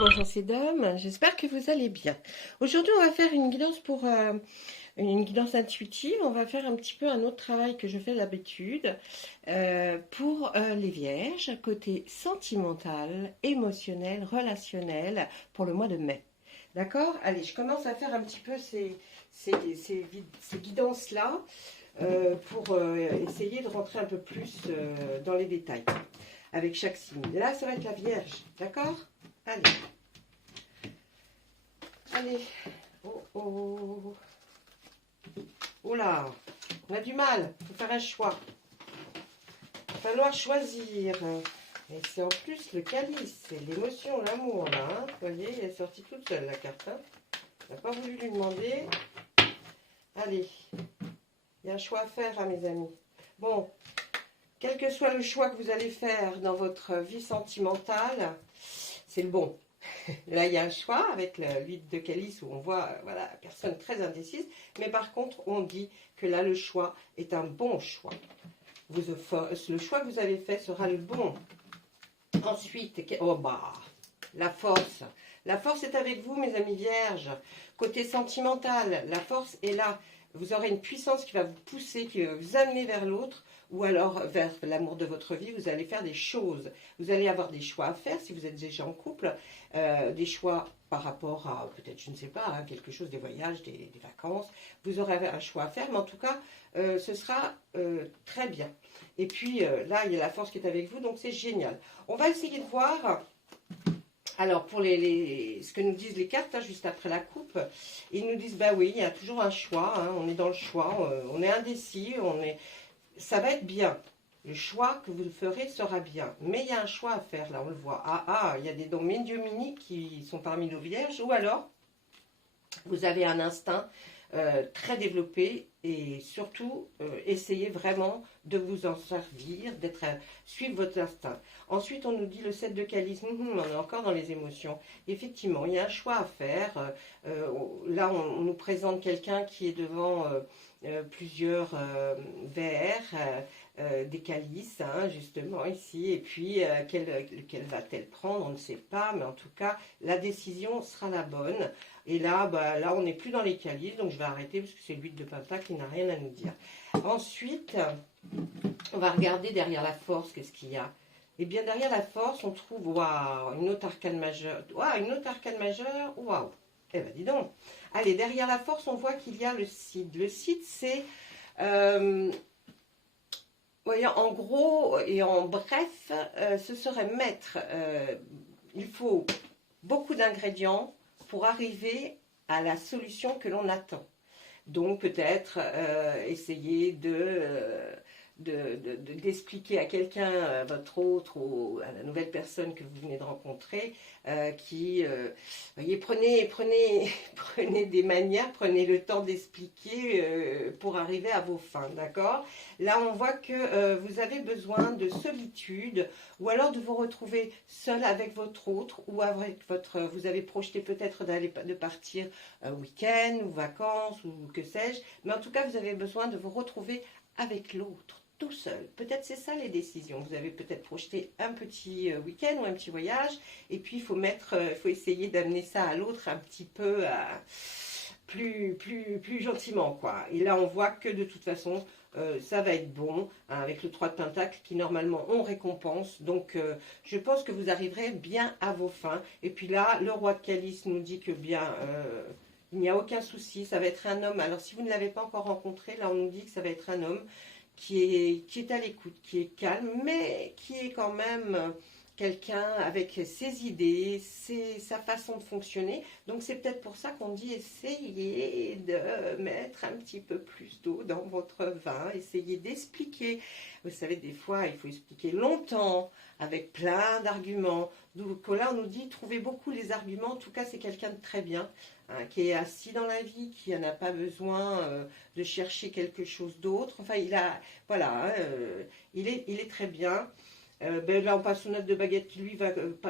bonjour ces dames, j'espère que vous allez bien. Aujourd'hui on va faire une guidance pour une guidance intuitive. On va faire un petit peu un autre travail que je fais d'habitude pour les vierges, côté sentimental, émotionnel, relationnel pour le mois de mai. D'accord? Allez, je commence à faire un petit peu ces guidances-là pour essayer de rentrer un peu plus dans les détails avec chaque signe. Là, ça va être la Vierge, d'accord? Allez. Allez. Oh, oh. Oh là, on a du mal. Il faut faire un choix. Il va falloir choisir. Et c'est en plus le calice, c'est l'émotion, l'amour, là. Hein. Vous voyez, elle est sortie toute seule, la carte. Hein. On n'a pas voulu lui demander. Allez. Il y a un choix à faire, hein, mes amis. Bon, quel que soit le choix que vous allez faire dans votre vie sentimentale, c'est le bon. Là, il y a un choix avec l'huile de calice où on voit voilà, la personne très indécise. Mais par contre, on dit que là, le choix est un bon choix. Le choix que vous avez fait sera le bon. Ensuite, oh bah, la force. La force est avec vous, mes amis vierges. Côté sentimental, la force est là. Vous aurez une puissance qui va vous pousser, qui va vous amener vers l'autre, ou alors vers l'amour de votre vie. Vous allez faire des choses. Vous allez avoir des choix à faire si vous êtes déjà en couple. Des choix par rapport à, peut-être, je ne sais pas, hein, quelque chose, des voyages, des vacances. Vous aurez un choix à faire, mais en tout cas, ce sera très bien. Et puis, là, il y a la force qui est avec vous, donc c'est génial. On va essayer de voir... Alors, pour ce que nous disent les cartes, hein, juste après la coupe, ils nous disent, bah oui, il y a toujours un choix, hein, on est dans le choix, on est indécis, ça va être bien. Le choix que vous ferez sera bien. Mais il y a un choix à faire, là, on le voit. Il y a des dons médiumniques qui sont parmi nos vierges, ou alors, vous avez un instinct très développé et surtout essayez vraiment de vous en servir, suivre votre instinct. Ensuite on nous dit le 7 de calice, on est encore dans les émotions. Effectivement, il y a un choix à faire. Là on nous présente quelqu'un qui est devant plusieurs verres, des calices, hein, justement ici, et puis lequel va-t-elle prendre, on ne sait pas, mais en tout cas la décision sera la bonne. Et là, là on n'est plus dans les calices, donc je vais arrêter parce que c'est l'huile de pentacle qui n'a rien à nous dire. Ensuite, on va regarder derrière la force, qu'est-ce qu'il y a. Et bien derrière la force, on trouve, waouh, une autre arcane majeure. Waouh, une autre arcane majeure, waouh. Eh ben dis donc. Allez, derrière la force, on voit qu'il y a le Cid. Le Cid, c'est... voyez, en gros et en bref, ce serait mettre... il faut beaucoup d'ingrédients pour arriver à la solution que l'on attend. Donc peut-être essayer d'expliquer à quelqu'un, votre autre, ou à la nouvelle personne que vous venez de rencontrer, voyez, prenez des manières, prenez le temps d'expliquer pour arriver à vos fins, d'accord? Là, on voit que vous avez besoin de solitude, ou alors de vous retrouver seul avec votre autre, ou avec vous avez projeté peut-être de partir week-end, ou vacances, ou que sais-je, mais en tout cas, vous avez besoin de vous retrouver avec l'autre, tout seul. Peut-être c'est ça les décisions. Vous avez peut-être projeté un petit week-end ou un petit voyage, et puis il faut essayer d'amener ça à l'autre un petit peu plus gentiment, quoi. Et là, on voit que de toute façon, ça va être bon, hein, avec le 3 de Pentacle qui normalement on récompense. Donc, je pense que vous arriverez bien à vos fins. Et puis là, le roi de calice nous dit que bien... il n'y a aucun souci, ça va être un homme. Alors si vous ne l'avez pas encore rencontré, là on nous dit que ça va être un homme qui est à l'écoute, qui est calme, mais qui est quand même quelqu'un avec ses idées, sa façon de fonctionner. Donc c'est peut-être pour ça qu'on dit essayez de mettre un petit peu plus d'eau dans votre vin, essayez d'expliquer. Vous savez, des fois il faut expliquer longtemps, avec plein d'arguments. Donc là on nous dit trouvez beaucoup les arguments, en tout cas c'est quelqu'un de très bien. Hein, qui est assis dans la vie, qui n'a pas besoin de chercher quelque chose d'autre. Enfin, voilà, hein, il est très bien. Là, on passe aux notes de baguette qui, lui,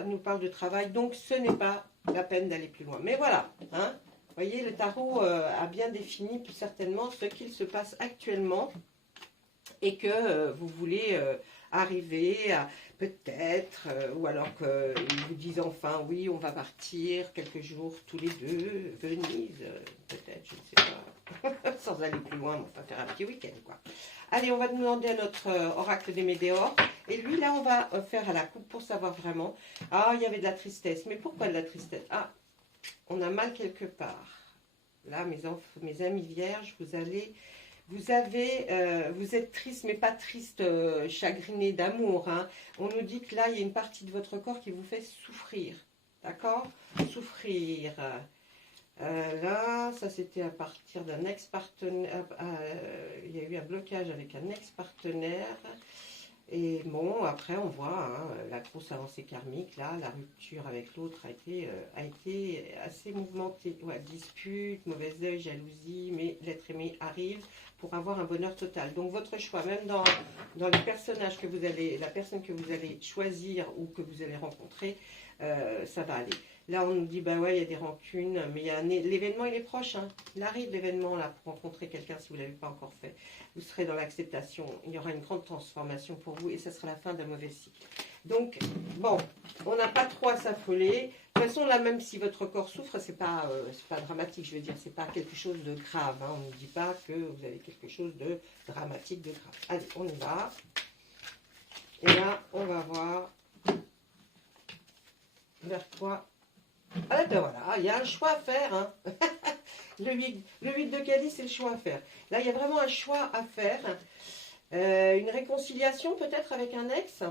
nous parle de travail. Donc, ce n'est pas la peine d'aller plus loin. Mais voilà, hein, vous voyez, le tarot a bien défini certainement ce qu'il se passe actuellement et que vous voulez arriver à peut-être, ou alors qu'ils vous disent enfin oui, on va partir quelques jours tous les deux, Venise, peut-être, je ne sais pas, sans aller plus loin, mais on va faire un petit week-end quoi. Allez, on va demander à notre oracle des Médéors, et lui là on va faire à la coupe pour savoir vraiment. Ah, il y avait de la tristesse, mais pourquoi de la tristesse? Ah, on a mal quelque part. Là, mes amis vierges, vous êtes triste, mais pas triste, chagriné d'amour. Hein. On nous dit que là, il y a une partie de votre corps qui vous fait souffrir. D'accord? Souffrir. Là, ça c'était à partir d'un ex-partenaire. Il y a eu un blocage avec un ex-partenaire. Et bon, après on voit hein, la grosse avancée karmique, là, la rupture avec l'autre a été assez mouvementée. Ouais, dispute, mauvais œil, jalousie, mais l'être aimé arrive pour avoir un bonheur total. Donc votre choix, même dans les personnages que vous allez, la personne que vous allez choisir ou que vous allez rencontrer, ça va aller. Là, on nous dit, bah ouais, il y a des rancunes, mais l'événement, il est proche. Hein. Il arrive l'événement, là, pour rencontrer quelqu'un si vous ne l'avez pas encore fait. Vous serez dans l'acceptation. Il y aura une grande transformation pour vous et ça sera la fin d'un mauvais cycle. Donc, bon, on n'a pas trop à s'affoler. De toute façon, là, même si votre corps souffre, c'est pas dramatique, je veux dire, c'est pas quelque chose de grave. Hein. On ne dit pas que vous avez quelque chose de dramatique, de grave. Allez, on y va. Et là, on va voir vers quoi. Ah ben voilà, il y a un choix à faire. Hein. le 8 de calice, c'est le choix à faire. Là, il y a vraiment un choix à faire. Une réconciliation peut-être avec un ex.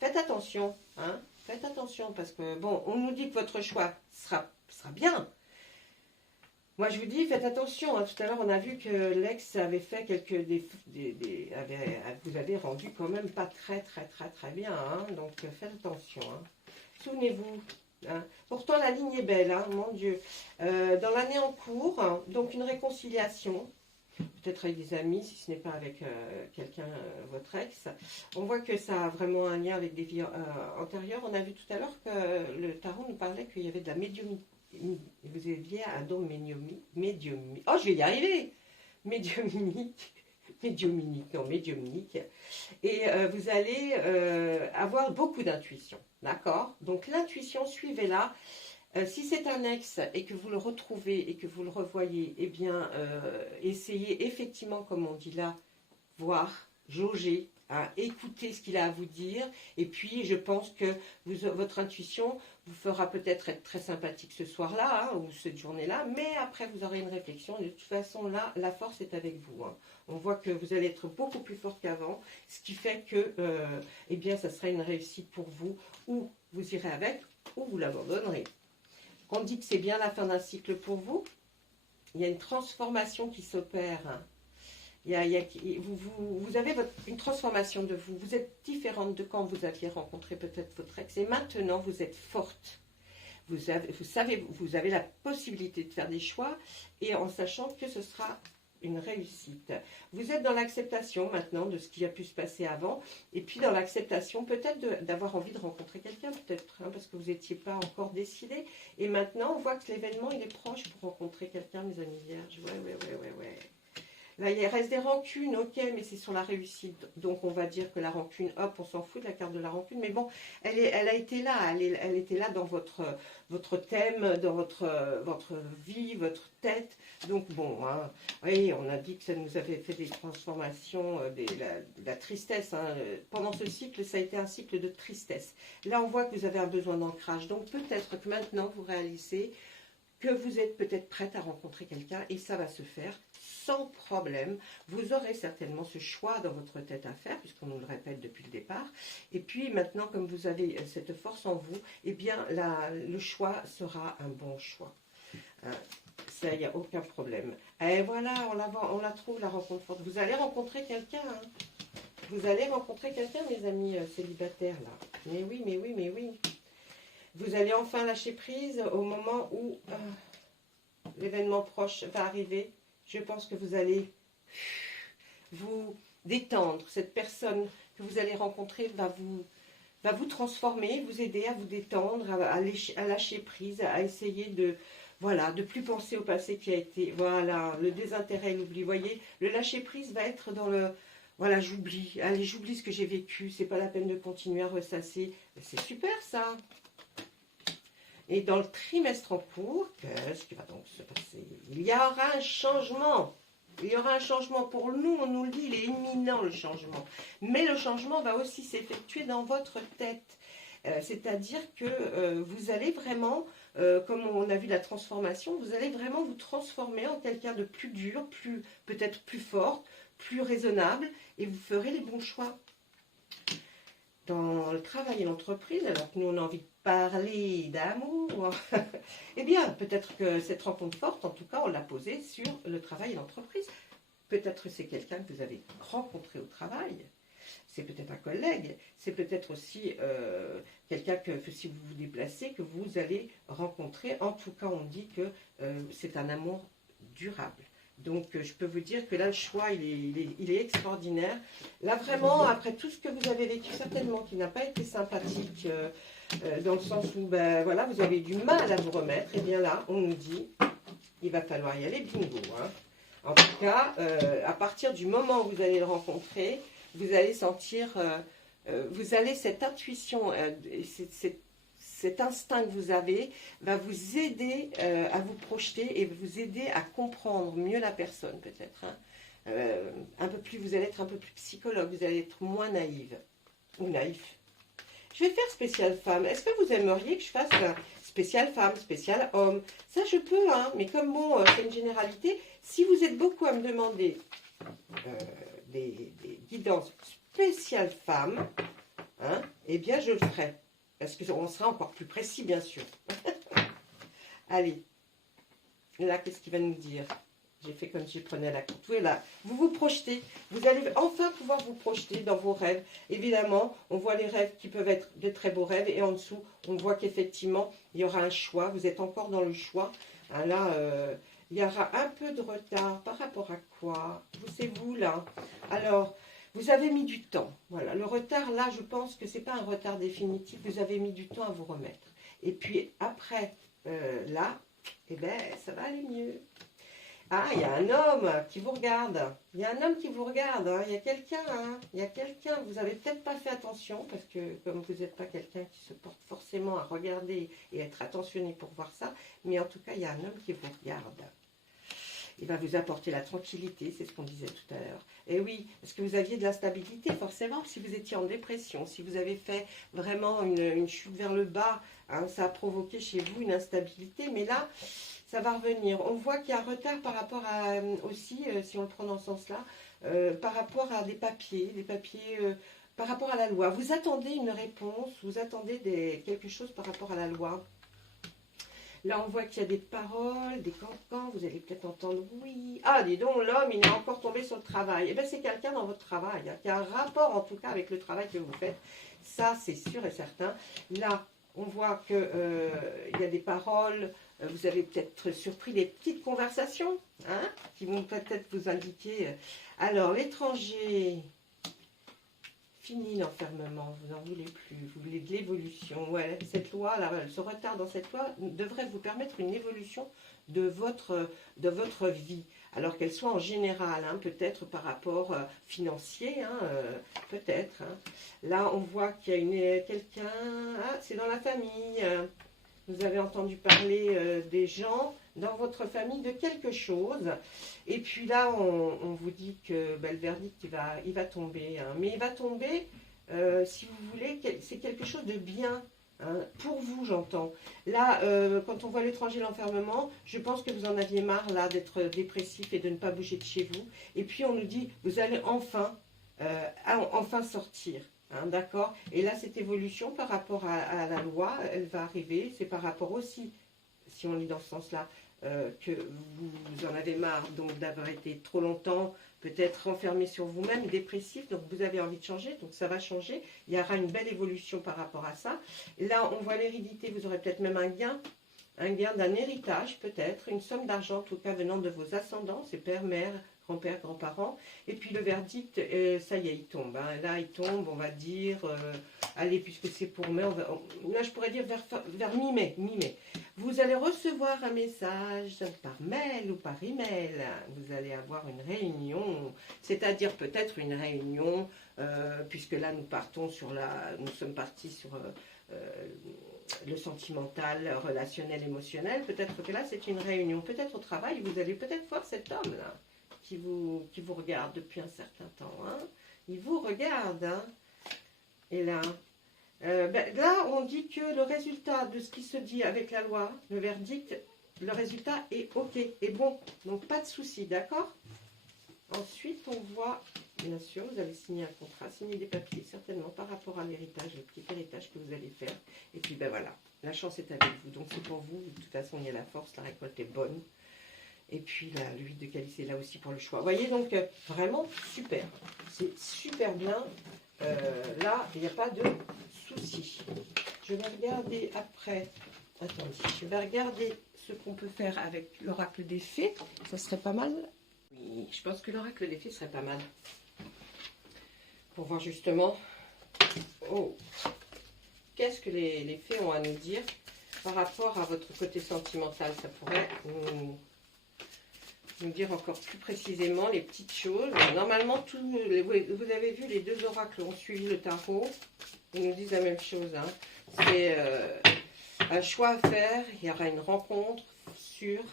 Faites attention. Hein. Faites attention parce que, bon, on nous dit que votre choix sera bien. Moi, je vous dis, faites attention. Hein. Tout à l'heure, on a vu que l'ex avait fait vous avez rendu quand même pas très bien. Hein. Donc, faites attention. Hein. Souvenez-vous. Hein. Pourtant, la ligne est belle, hein, mon Dieu. Dans l'année en cours, hein, donc une réconciliation, peut-être avec des amis, si ce n'est pas avec quelqu'un, votre ex. On voit que ça a vraiment un lien avec des vies antérieures. On a vu tout à l'heure que le tarot nous parlait qu'il y avait de la médiumnité. Vous aviez un don médiumnique. Oh, je vais y arriver. Médiumnique. Médiumnique. Et vous allez avoir beaucoup d'intuition. D'accord? Donc l'intuition, suivez-la. Si c'est un ex et que vous le retrouvez et que vous le revoyez, eh bien, essayez effectivement, comme on dit là, voir, jauger, hein, écouter ce qu'il a à vous dire. Et puis, je pense que votre intuition vous fera peut-être être très sympathique ce soir-là, hein, ou cette journée-là, mais après, vous aurez une réflexion. De toute façon, là, la force est avec vous. Hein. On voit que vous allez être beaucoup plus fort qu'avant, ce qui fait que, eh bien, ça sera une réussite pour vous, ou vous irez avec, ou vous l'abandonnerez. On dit que c'est bien la fin d'un cycle pour vous. Il y a une transformation qui s'opère. Vous avez une transformation de vous. Vous êtes différente de quand vous aviez rencontré peut-être votre ex. Et maintenant, vous êtes forte. Vous avez la possibilité de faire des choix et en sachant que ce sera une réussite. Vous êtes dans l'acceptation maintenant de ce qui a pu se passer avant et puis dans l'acceptation peut-être d'avoir envie de rencontrer quelqu'un peut-être hein, parce que vous n'étiez pas encore décidé et maintenant on voit que l'événement il est proche pour rencontrer quelqu'un mes amis vierges. Ouais. Là, il reste des rancunes, ok, mais c'est sur la réussite. Donc, on va dire que la rancune, hop, on s'en fout de la carte de la rancune. Mais bon, elle a été là. Elle était là dans votre thème, dans votre vie, votre tête. Donc, bon, hein, oui, on a dit que ça nous avait fait des transformations, de la tristesse. Hein. Pendant ce cycle, ça a été un cycle de tristesse. Là, on voit que vous avez un besoin d'ancrage. Donc, peut-être que maintenant, vous réalisez que vous êtes peut-être prête à rencontrer quelqu'un et ça va se faire sans problème. Vous aurez certainement ce choix dans votre tête à faire, puisqu'on nous le répète depuis le départ. Et puis maintenant, comme vous avez cette force en vous, eh bien, le choix sera un bon choix. Ça, il n'y a aucun problème. Et voilà, on la trouve, la rencontre forte. Vous allez rencontrer quelqu'un. Hein. Vous allez rencontrer quelqu'un, mes amis célibataires, là. Mais oui. Vous allez enfin lâcher prise au moment où l'événement proche va arriver. Je pense que vous allez vous détendre. Cette personne que vous allez rencontrer va vous transformer, vous aider à vous détendre, à lâcher prise, à essayer de plus penser au passé qui a été, le désintérêt, l'oubli. Vous voyez, le lâcher prise va être dans le, Voilà, j'oublie. Allez, j'oublie ce que j'ai vécu. C'est pas la peine de continuer à ressasser. C'est super, ça. Et dans le trimestre en cours, qu'est-ce qui va donc se passer? Il y aura un changement. Il y aura un changement pour nous, on nous le dit, il est imminent le changement. Mais le changement va aussi s'effectuer dans votre tête. C'est-à-dire que vous allez vraiment, comme on a vu la transformation, vous allez vraiment vous transformer en quelqu'un de plus dur, peut-être plus fort, plus raisonnable, et vous ferez les bons choix. Dans le travail et l'entreprise, alors que nous on a envie de parler d'amour, eh bien peut-être que cette rencontre forte, en tout cas on l'a posée sur le travail et l'entreprise. Peut-être c'est quelqu'un que vous avez rencontré au travail, c'est peut-être un collègue, c'est peut-être aussi quelqu'un que si vous vous déplacez, que vous allez rencontrer. En tout cas on dit que c'est un amour durable. Donc, je peux vous dire que là, le choix, il est extraordinaire. Là, vraiment, après tout ce que vous avez vécu, certainement, qui n'a pas été sympathique, dans le sens où, ben, voilà, vous avez eu du mal à vous remettre, et bien là, on nous dit, il va falloir y aller bingo. Hein. En tout cas, à partir du moment où vous allez le rencontrer, vous allez sentir, vous allez cette intuition, cet instinct que vous avez va vous aider à vous projeter et vous aider à comprendre mieux la personne peut-être. Hein. Un peu plus, vous allez être un peu plus psychologue, vous allez être moins naïve ou naïf. Je vais faire spécial femme. Est-ce que vous aimeriez que je fasse un spécial femme, spécial homme? Ça je peux, hein, mais comme bon, c'est une généralité. Si vous êtes beaucoup à me demander des guidances spéciales femmes, hein, eh bien je le ferai. Parce qu'on sera encore plus précis, bien sûr. Allez. Là, qu'est-ce qu'il va nous dire? J'ai fait comme si je prenais la carte. Oui, là. Vous vous projetez. Vous allez enfin pouvoir vous projeter dans vos rêves. Évidemment, on voit les rêves qui peuvent être de très beaux rêves. Et en dessous, on voit qu'effectivement, il y aura un choix. Vous êtes encore dans le choix. Hein, là, il y aura un peu de retard. Par rapport à quoi? C'est vous, là. Alors... vous avez mis du temps. Voilà, le retard, là, je pense que ce n'est pas un retard définitif. Vous avez mis du temps à vous remettre. Et puis après, là, eh ben, ça va aller mieux. Ah, il y a un homme qui vous regarde. Il y a un homme qui vous regarde. Hein. Il y a quelqu'un. Hein. Il y a quelqu'un. Vous n'avez peut-être pas fait attention parce que comme vous n'êtes pas quelqu'un qui se porte forcément à regarder et être attentionné pour voir ça. Mais en tout cas, il y a un homme qui vous regarde. Il va vous apporter la tranquillité, c'est ce qu'on disait tout à l'heure. Et oui, parce que vous aviez de l'instabilité, forcément, si vous étiez en dépression, si vous avez fait vraiment une chute vers le bas, hein, ça a provoqué chez vous une instabilité, mais là, ça va revenir. On voit qu'il y a un retard par rapport à, aussi, si on le prend dans ce sens-là, par rapport à des papiers, par rapport à la loi. Vous attendez une réponse, vous attendez quelque chose par rapport à la loi. Là, on voit qu'il y a des paroles, des cancans, vous allez peut-être entendre oui. Ah, dis donc, l'homme, il est encore tombé sur le travail. Eh bien, c'est quelqu'un dans votre travail, hein, qui a un rapport, en tout cas, avec le travail que vous faites. Ça, c'est sûr et certain. Là, on voit qu'il y a des paroles, vous avez peut-être surpris des petites conversations, hein, qui vont peut-être vous indiquer. Alors, l'étranger... fini l'enfermement, vous n'en voulez plus, vous voulez de l'évolution. Ouais, cette loi, là, ce retard dans cette loi devrait vous permettre une évolution de votre vie. Alors qu'elle soit en général, hein, peut-être par rapport financier, hein, peut-être. Hein. Là, on voit qu'il y a quelqu'un, ah, c'est dans la famille. Vous avez entendu parler des gens dans votre famille de quelque chose. Et puis là, on vous dit que ben, le verdict, il va tomber. Hein. Mais il va tomber, si vous voulez, c'est quelque chose de bien. Hein, pour vous, j'entends. Là, quand on voit l'étranger, l'enfermement, je pense que vous en aviez marre là d'être dépressif et de ne pas bouger de chez vous. Et puis, on nous dit, vous allez enfin sortir. Hein, d'accord. Et là, cette évolution par rapport à la loi, elle va arriver. C'est par rapport aussi, si on lit dans ce sens-là, que vous en avez marre donc d'avoir été trop longtemps peut-être renfermé sur vous-même, dépressif, donc vous avez envie de changer, donc ça va changer. Il y aura une belle évolution par rapport à ça. Et là, on voit l'hérédité, vous aurez peut-être même un gain d'un héritage peut-être, une somme d'argent en tout cas venant de vos ascendants, c'est père, mère, grand-père, grands-parents. Et puis le verdict, ça y est, il tombe. Hein. Là, il tombe, on va dire, allez, puisque c'est pour mai, là je pourrais dire vers mi-mai, mi-mai. Vous allez recevoir un message par mail ou par email. Vous allez avoir une réunion, c'est-à-dire peut-être une réunion, puisque là nous sommes partis sur le sentimental, relationnel, émotionnel. Peut-être que là c'est une réunion, peut-être au travail, vous allez peut-être voir cet homme-là qui vous regarde depuis un certain temps. Hein. Il vous regarde. Hein. Et là, là, on dit que le résultat de ce qui se dit avec la loi, le verdict, le résultat est OK, est bon. Donc, pas de souci, d'accord? Ensuite, on voit, bien sûr, vous allez signer un contrat, signer des papiers, certainement, par rapport à l'héritage, le petit héritage que vous allez faire. Et puis, ben voilà, la chance est avec vous. Donc, c'est pour vous. De toute façon, il y a la force, la récolte est bonne. Et puis, l'huile de calice est là aussi pour le choix. Vous voyez, donc, vraiment super. C'est super bien. Là, il n'y a pas de souci. Je vais regarder après. Attendez, je vais regarder ce qu'on peut faire avec l'oracle des fées. Ça serait pas mal. Oui, je pense que l'oracle des fées serait pas mal. Pour voir justement, qu'est-ce que les fées ont à nous dire par rapport à votre côté sentimental. Ça pourrait nous dire encore plus précisément les petites choses. Normalement, vous avez vu, les deux oracles ont suivi le tarot. Ils nous disent la même chose. Hein. C'est un choix à faire. Il y aura une rencontre sûre,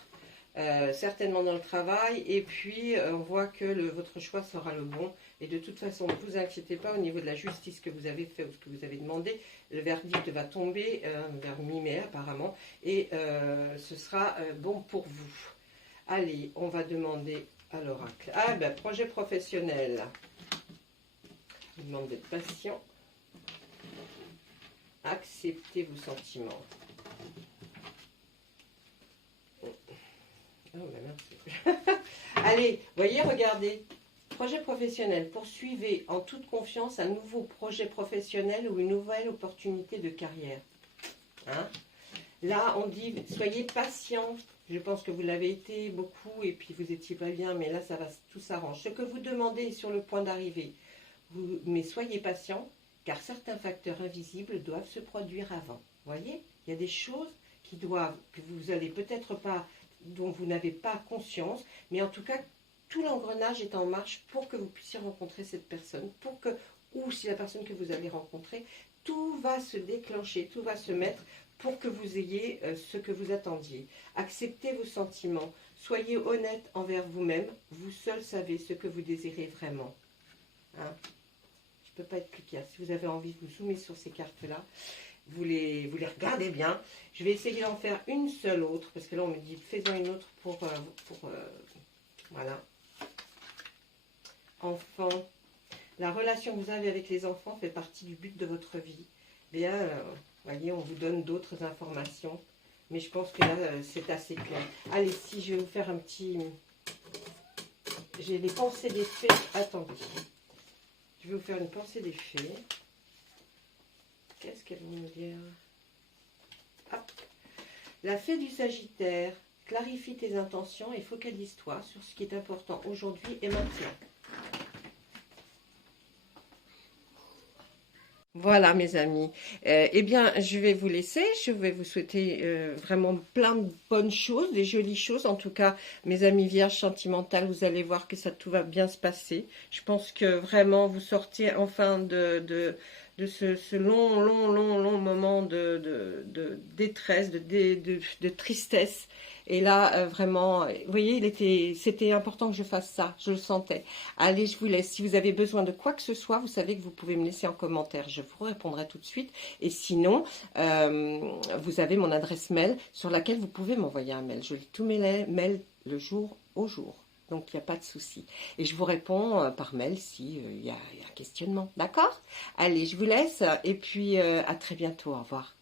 certainement dans le travail. Et puis, on voit que votre choix sera le bon. Et de toute façon, ne vous inquiétez pas au niveau de la justice que vous avez fait ou ce que vous avez demandé. Le verdict va tomber vers mi-mai apparemment. Et ce sera bon pour vous. Allez, on va demander à l'oracle. Ah ben, projet professionnel. Je vous demande d'être patient. Acceptez vos sentiments. Oh ben merci. Allez, voyez, regardez. Projet professionnel. Poursuivez en toute confiance un nouveau projet professionnel ou une nouvelle opportunité de carrière. Hein? Là, on dit, soyez patient. Je pense que vous l'avez été beaucoup et puis vous étiez pas bien, mais là, ça va, tout s'arrange. Ce que vous demandez est sur le point d'arriver. Mais soyez patient, car certains facteurs invisibles doivent se produire avant. Vous voyez, il y a des choses que vous allez peut-être pas, dont vous n'avez pas conscience, mais en tout cas, tout l'engrenage est en marche pour que vous puissiez rencontrer cette personne, ou si la personne que vous allez rencontrer, tout va se déclencher, tout va se mettre pour que vous ayez ce que vous attendiez. Acceptez vos sentiments, soyez honnête envers vous-même, vous seul savez ce que vous désirez vraiment. Hein? Je ne peux pas être plus claire. Si vous avez envie, vous zoomez sur ces cartes-là, vous les regardez bien. Je vais essayer d'en faire une seule autre, parce que là on me dit, faisons une autre pour voilà. Enfant. La relation que vous avez avec les enfants fait partie du but de votre vie. Bien, voyez, on vous donne d'autres informations. Mais je pense que là, c'est assez clair. Allez, si je vais vous faire un petit... J'ai les pensées des fées. Attendez. Je vais vous faire une pensée des fées. Qu'est-ce qu'elles vont me dire? Hop. La fée du Sagittaire. Clarifie tes intentions et focalise-toi sur ce qui est important aujourd'hui et maintenant. Voilà mes amis, eh bien je vais vous laisser, je vais vous souhaiter vraiment plein de bonnes choses, des jolies choses. En tout cas mes amis vierges sentimentales, vous allez voir que tout va bien se passer. Je pense que vraiment vous sortez enfin de ce long moment de détresse, de tristesse. Et là, vraiment, vous voyez, c'était important que je fasse ça, je le sentais. Allez, je vous laisse. Si vous avez besoin de quoi que ce soit, vous savez que vous pouvez me laisser en commentaire. Je vous répondrai tout de suite. Et sinon, vous avez mon adresse mail sur laquelle vous pouvez m'envoyer un mail. Je lis tous mes mails le jour au jour. Donc, il n'y a pas de souci. Et je vous réponds par mail s'il y a un questionnement. D'accord? Allez, je vous laisse. Et puis, à très bientôt. Au revoir.